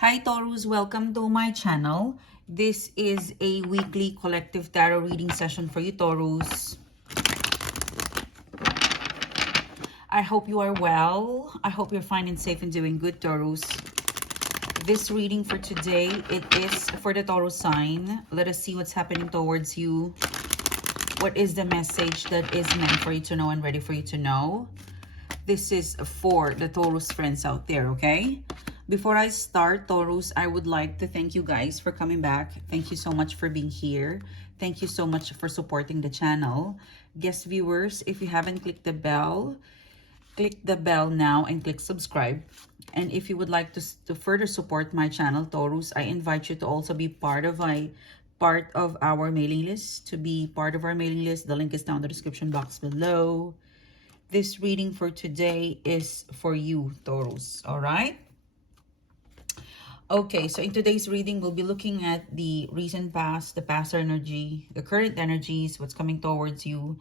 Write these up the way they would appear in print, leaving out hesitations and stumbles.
Hi Taurus, welcome to my channel. This is a weekly collective tarot reading session for you Taurus. I hope you are well. I hope you're fine and safe and doing good Taurus. This reading for today, it is for the Taurus sign. Let us see what's happening towards you. What is the message that is meant for you to know and ready for you to know? This is for the Taurus friends out there, okay? Before I start, Taurus, I would like to thank you guys for coming back. Thank you so much for being here. Thank you so much for supporting the channel. Guest viewers, if you haven't clicked the bell, click the bell now and click subscribe. And if you would like to further support my channel, Taurus, I invite you to also be part of our mailing list. To be part of our mailing list, the link is down in the description box below. This reading for today is for you, Taurus, all right? Okay, so in today's reading, we'll be looking at the recent past, the past energy, the current energies, what's coming towards you,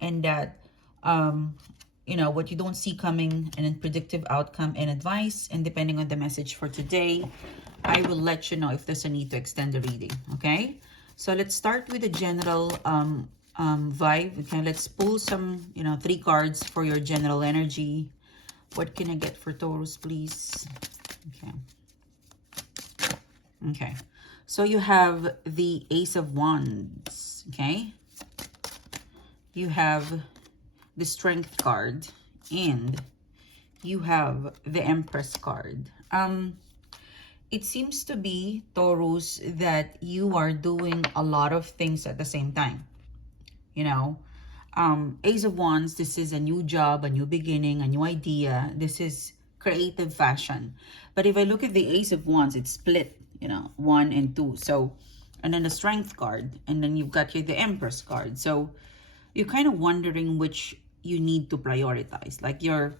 and that, what you don't see coming, and then predictive outcome and advice. And depending on the message for today, I will let you know if there's a need to extend the reading, okay? So let's start with the general vibe. Okay, let's pull some, 3 cards for your general energy. What can I get for Taurus, please? Okay. Okay, so you have the Ace of Wands, okay? You have the Strength card, and you have the Empress card. It seems to be, Taurus, that you are doing a lot of things at the same time. Ace of Wands, this is a new job, a new beginning, a new idea. This is creative fashion. But if I look at the Ace of Wands, it's split, 1 and 2. So, and then the Strength card, and then you've got here the Empress card. So you're kind of wondering which you need to prioritize. Like your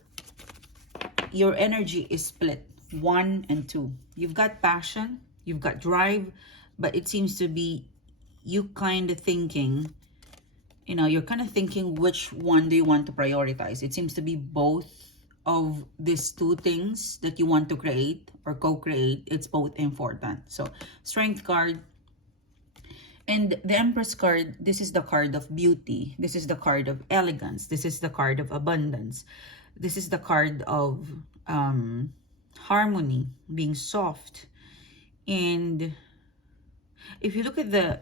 energy is split 1 and 2. You've got passion, you've got drive, but it seems to be you kind of thinking, you're kind of thinking which one do you want to prioritize. It seems to be both of these 2 things that you want to create or co-create. It's both important. So Strength card and the Empress card, this is the card of beauty. This is the card of elegance. This is the card of abundance. This is the card of harmony, being soft. And if you look at the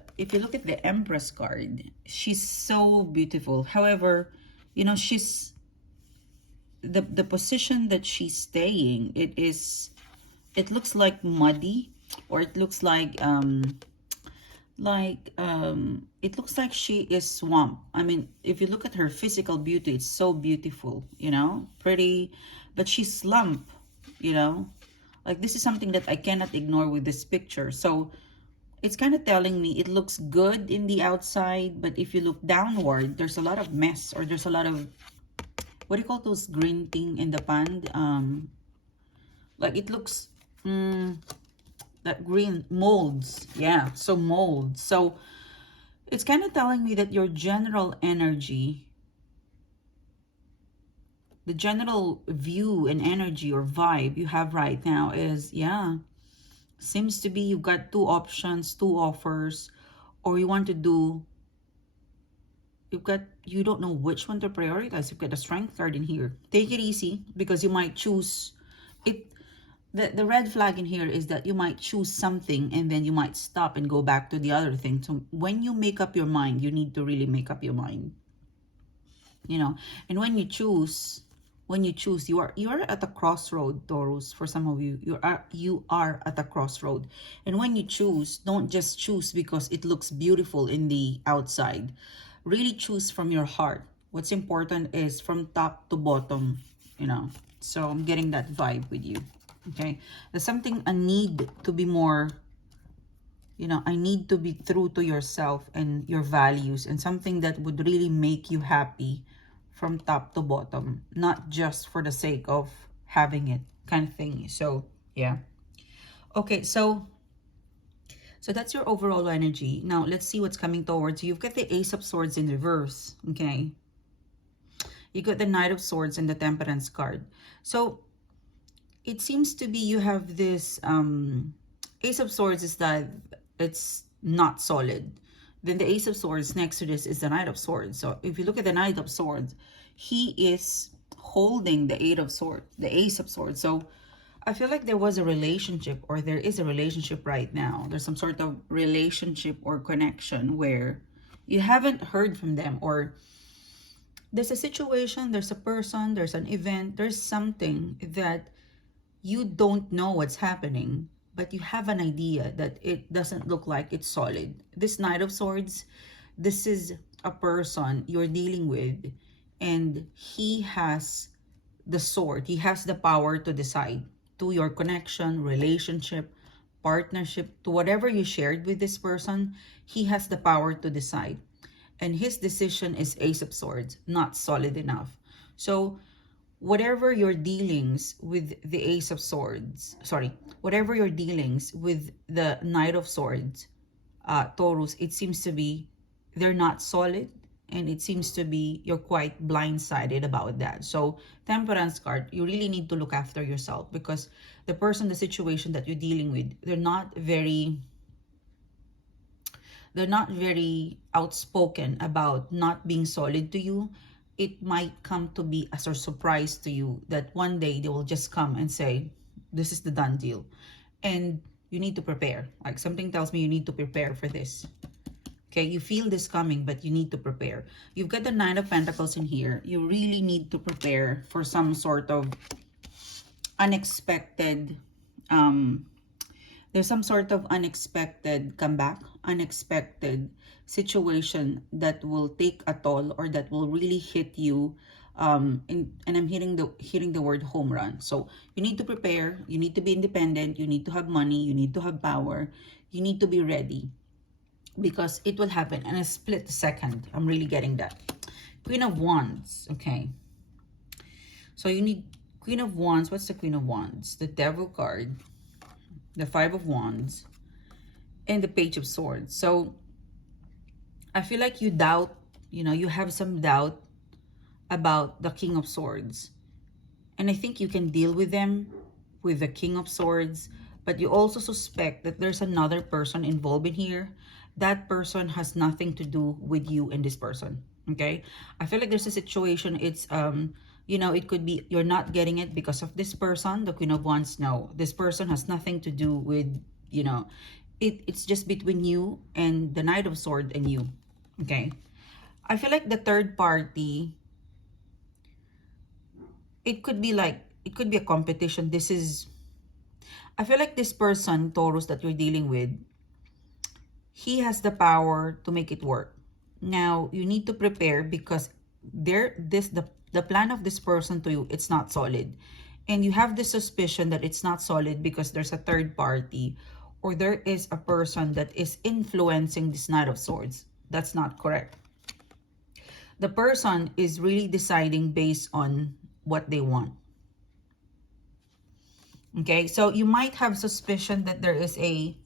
Empress card, she's so beautiful. However, she's the position that she's staying, it looks like muddy, or it looks like it looks like she is swamp. I mean, if you look at her physical beauty, it's so beautiful, pretty, but she's slump, like this is something that I cannot ignore with this picture. So it's kind of telling me it looks good in the outside, but if you look downward, there's a lot of mess, or there's a lot of, what do you call those green thing in the pond? Like it looks, that green molds. Yeah, so molds. So it's kind of telling me that your general energy, the general view and energy or vibe you have right now is, seems to be you've got 2 options, 2 offers, or you want to do, you don't know which one to prioritize. You've got a Strength card in here. Take it easy, because you might choose it. The red flag in here is that you might choose something and then you might stop and go back to the other thing. So when you make up your mind, you need to really make up your mind, and when you choose, you are at a crossroad, Taurus. For some of you, you are at a crossroad. And when you choose, don't just choose because it looks beautiful in the outside. Really choose from your heart. What's important is from top to bottom, so I'm getting that vibe with you. Okay, there's something, a need to be more, I need to be true to yourself and your values, and something that would really make you happy from top to bottom, not just for the sake of having it, kind of thing. So yeah, okay, so that's your overall energy. Now let's see what's coming towards you. You've got the Ace of Swords in reverse. Okay, you got the Knight of Swords and the Temperance card. So it seems to be you have this Ace of Swords is that it's not solid. Then the Ace of Swords next to this is the Knight of Swords. So if you look at the Knight of Swords, he is holding the Eight of Swords, the Ace of Swords. So I feel like there was a relationship, or there is a relationship right now. There's some sort of relationship or connection where you haven't heard from them, or there's a situation, there's a person, there's an event, there's something that you don't know what's happening, but you have an idea that it doesn't look like it's solid. This Knight of Swords, this is a person you're dealing with, and he has the sword. He has the power to decide to your connection, relationship, partnership, to whatever you shared with this person. He has the power to decide. And his decision is Ace of Swords, not solid enough. So whatever your dealings with the Ace of Swords, whatever your dealings with the Knight of Swords, Taurus, it seems to be they're not solid, and it seems to be you're quite blindsided about that. So Temperance card, you really need to look after yourself, because the person, the situation that you're dealing with, they're not very outspoken about not being solid to you. It might come to be as a surprise to you that one day they will just come and say, this is the done deal. And you need to prepare. Like, something tells me you need to prepare for this. Okay, you feel this coming, but you need to prepare. You've got the Nine of Pentacles in here. You really need to prepare for some sort of unexpected, there's some sort of unexpected comeback, unexpected situation that will take a toll, or that will really hit you. And I'm hitting the word home run. So you need to prepare. You need to be independent. You need to have money. You need to have power. You need to be ready, because it will happen in a split second. I'm really getting that. Queen of Wands. Okay. So you need Queen of Wands. What's the Queen of Wands? The Devil card, the Five of Wands, and the Page of Swords. So I feel like you doubt, you have some doubt about the King of Swords. And I think you can deal with them with the King of Swords, but you also suspect that there's another person involved in here. That person has nothing to do with you and this person. Okay? I feel like there's a situation, it's it could be you're not getting it because of this person, the Queen of Wands. No, this person has nothing to do with, it's just between you and the Knight of Swords and you. Okay? I feel like the third party, it could be a competition. I feel like this person, Taurus, that you're dealing with, he has the power to make it work. Now, you need to prepare, because the plan of this person to you, it's not solid. And you have the suspicion that it's not solid because there's a third party, or there is a person that is influencing this Knight of Swords. That's not correct. The person is really deciding based on what they want. Okay, so you might have suspicion that there is a,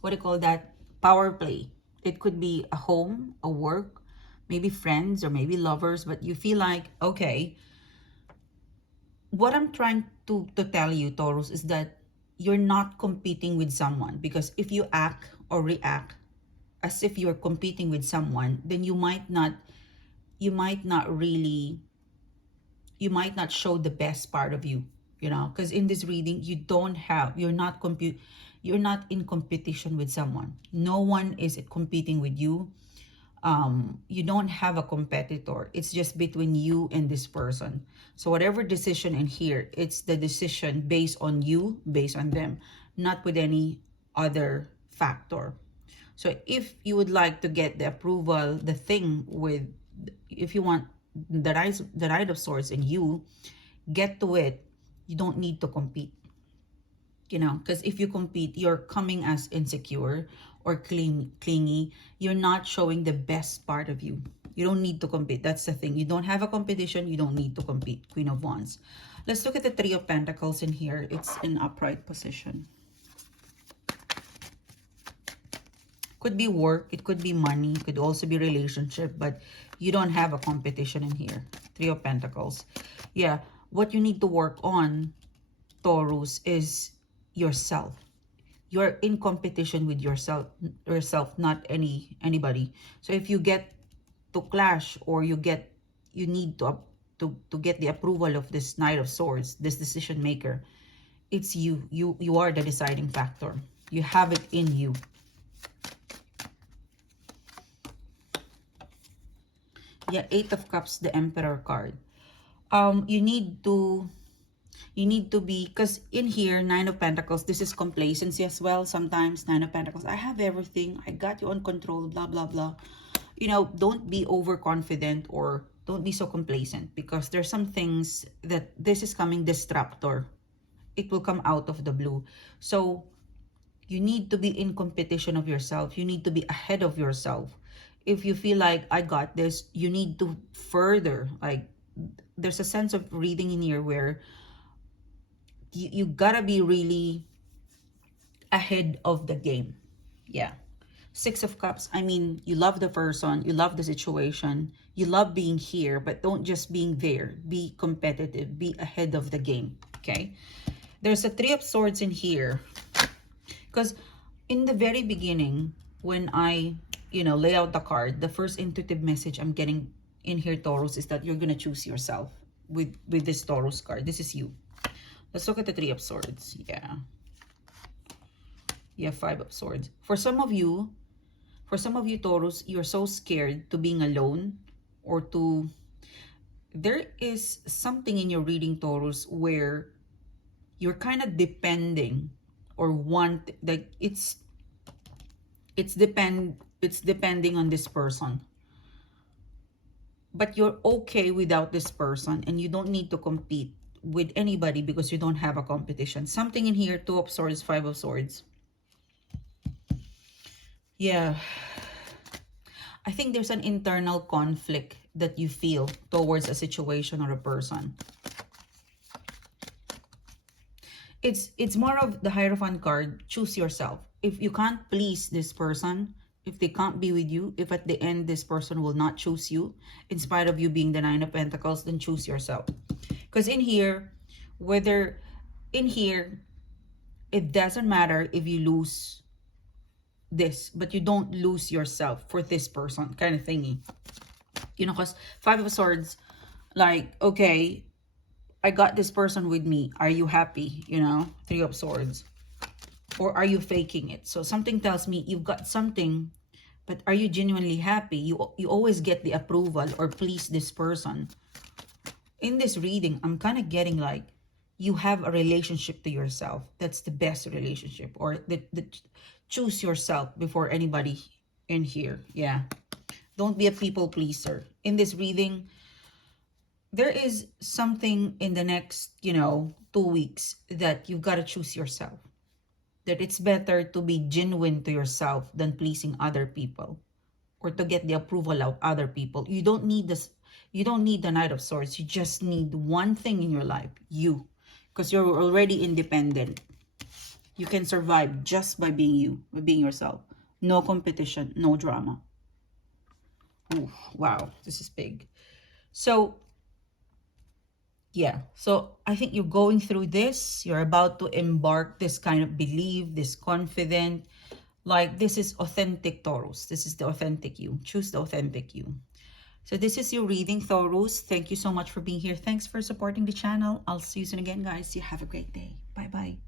what do you call that, power play. It could be a home, a work, maybe friends, or maybe lovers, but you feel like, okay, what I'm trying to tell you, Taurus, is that you're not competing with someone, because if you act or react as if you're competing with someone, then you might not show the best part of you, because in this reading, you're not in competition with someone. No one is competing with you. You don't have a competitor. It's just between you and this person. So whatever decision in here, it's the decision based on you, based on them, not with any other factor. So if you would like to get the approval, if you want the Knight of Swords and you get to it, you don't need to compete. Because if you compete, you're coming as insecure or clingy. You're not showing the best part of you. You don't need to compete. That's the thing. You don't have a competition. You don't need to compete. Queen of Wands. Let's look at the Three of Pentacles in here. It's in upright position. Could be work. It could be money. It could also be relationship. But you don't have a competition in here. Three of Pentacles. Yeah. What you need to work on Taurus, is yourself. You're in competition with yourself, not anybody. So if you get to clash, or you need to get the approval of this Knight of Swords, this decision maker, it's you. You are the deciding factor. You have it in you. Yeah, Eight of Cups, the Emperor card. You need to be, because in here, Nine of Pentacles, this is complacency as well. Sometimes Nine of Pentacles, I have everything, I got you on control, blah blah blah. You know, don't be overconfident, or don't be so complacent, because there's some things that this is coming disruptor. It will come out of the blue. So you need to be in competition of yourself. You need to be ahead of yourself. If you feel like, I got this, you need to further, like, there's a sense of reading in here where you gotta be really ahead of the game. Yeah. Six of Cups, I mean, you love the person, you love the situation, you love being here, but don't just being there. Be competitive, be ahead of the game, okay? There's a Three of Swords in here, because in the very beginning, when I, lay out the card, the first intuitive message I'm getting in here, Taurus, is that you're gonna choose yourself with this Taurus card. This is you. Let's look at the Three of Swords. Yeah. You have Five of Swords. For some of you, Taurus, you're so scared to being alone, or to... There is something in your reading, Taurus, where you're kind of depending, or want, like, it's depending on this person. But you're okay without this person, and you don't need to compete with anybody because you don't have a competition. Something in here, Two of Swords, Five of Swords. Yeah. I think there's an internal conflict that you feel towards a situation or a person. It's more of the Hierophant card. Choose yourself. If you can't please this person, if they can't be with you, if at the end this person will not choose you, in spite of you being the Nine of Pentacles, then choose yourself. Because in here, it doesn't matter if you lose this, but you don't lose yourself for this person, kind of thingy. Because Five of Swords, like, okay, I got this person with me. Are you happy? Three of Swords. Or are you faking it? So something tells me you've got something, but are you genuinely happy? You always get the approval or please this person. In this reading, I'm kind of getting like, you have a relationship to yourself. That's the best relationship. Or the choose yourself before anybody in here. Yeah. Don't be a people pleaser. In this reading, there is something in the next, 2 weeks that you've got to choose yourself. That it's better to be genuine to yourself than pleasing other people, or to get the approval of other people. You don't need this. You don't need the Knight of Swords. You just need one thing in your life, you. Because you're already independent. You can survive just by being you, by being yourself. No competition, no drama. Ooh, wow, this is big. So, yeah. So, I think you're going through this. You're about to embark this kind of belief, this confident. Like, this is authentic, Taurus. This is the authentic you. Choose the authentic you. So this is your reading, Taurus. Thank you so much for being here. Thanks for supporting the channel. I'll see you soon again, guys. You have a great day. Bye-bye.